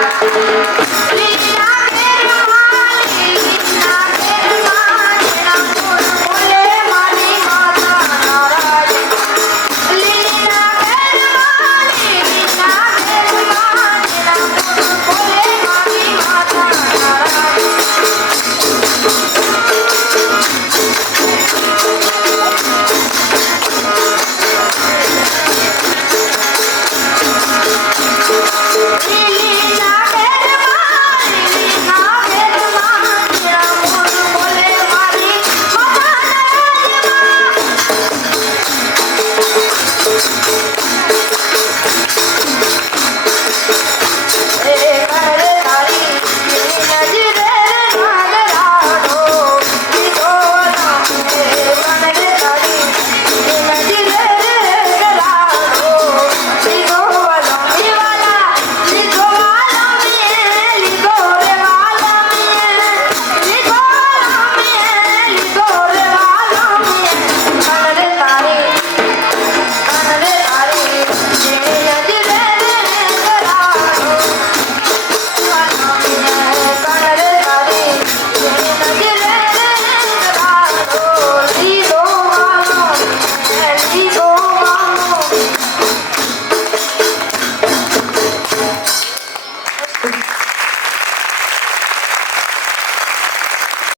Yeah.